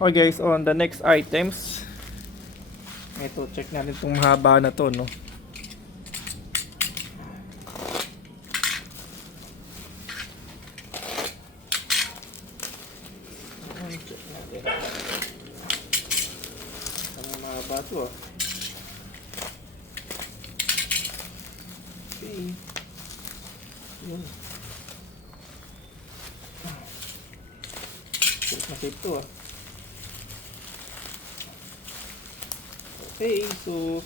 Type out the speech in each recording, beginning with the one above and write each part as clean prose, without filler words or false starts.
Okay guys, on the next items, ito check natin itong mahaba na to, no. Check natin. Ang mahaba to, ah. Okay. Yun. Safe na safe to, ah. Okay, so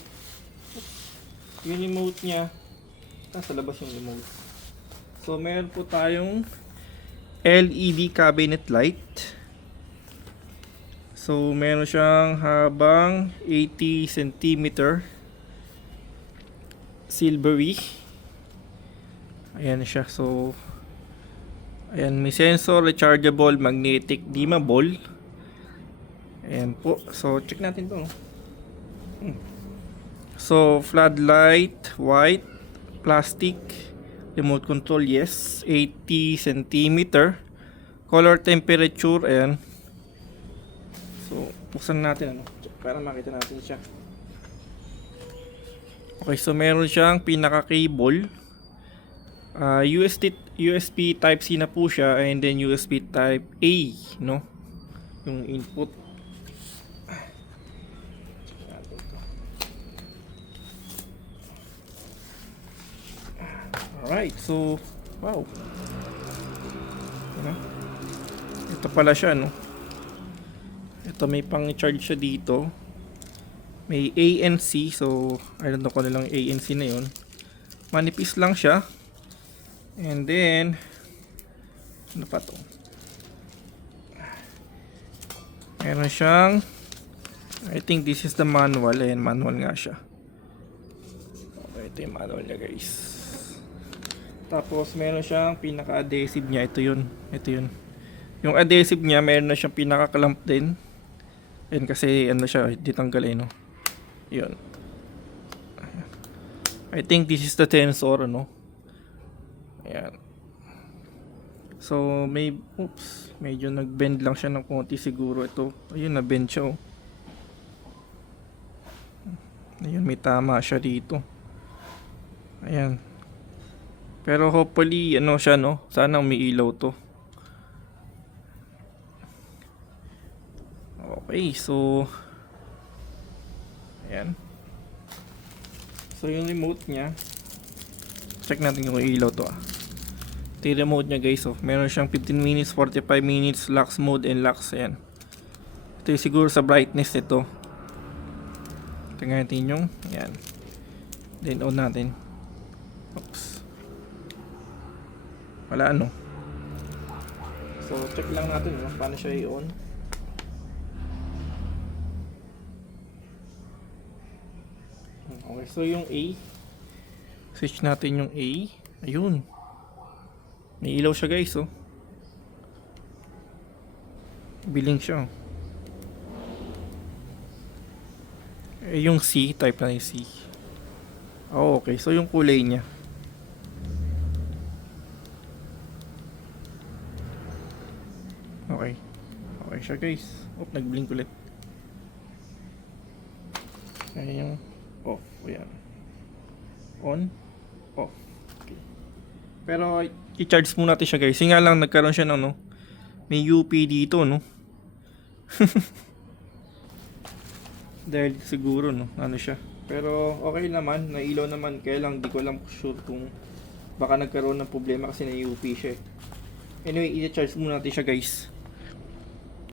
yung remote niya, nasa labas yung remote. So meron po tayong LED cabinet light. So meron siyang habang 80 cm, silvery. Ayan siya. So ayan, may sensor, rechargeable, magnetic, dimmable. Ayan po. So check natin to. So floodlight, white, plastic, remote control, yes, 80 cm, color temperature, ayan. So buksan natin, ano, para makita natin siya. Okay, so meron siyang pinaka cable, USB type C na po siya, and then USB type A, no, yung input. Alright, so wow, ito pala siya, no. Ito may pang charge siya dito, may ANC. So I don't know kung ano lang ANC na yun. Manipis lang siya. And then ano pa to, meron siyang, I think this is the manual. Ayan, manual nga siya. Okay, ito yung manual niya guys. Tapos meron siyang pinaka-adhesive niya. Ito yun. Ito yun. Yung adhesive niya, meron na siyang pinaka-clamp din. Ayan, kasi ano siya, ditanggal eh, no. Yun. I think this is the tensor, no. Ayan. So may, oops, medyo nag-bend lang siya ng konti siguro. Ito, ayun, na-bend siya, oh. Ayun, may tama siya dito. Ayan. Pero hopefully ano siya, no, sana may ilaw to. Okay, so ayan. So yung remote niya, check natin kung ilaw to, ah. Ito yung remote niya guys, oh. Meron siyang 15 minutes, 45 minutes, lux mode and lux. Ayan. Ito yung siguro sa brightness nito. Tingnan natin yung, ayan. Then on natin. Oops. Wala, ano. So check lang natin, no, paano siya i-on. Okay, so yung A, switch natin yung A. Ayun, may ilaw siya guys, oh. Biling siya, oh. Eh, yung C, type na yung C. Oh, okay, so yung kulay niya, okay. Okay siya guys. Oh, nag-blink ulit. Ayan yung off. Ayan. On. Off. Okay. Pero i-charge muna natin siya guys. Yung nga lang nagkaroon siya ng, no, may UP dito, no. Dahil siguro, no, ano siya. Pero okay naman, nailaw naman. Kaya lang di ko alam sure kung baka nagkaroon ng problema kasi na UP siya, eh. Anyway, i-charge muna natin siya guys.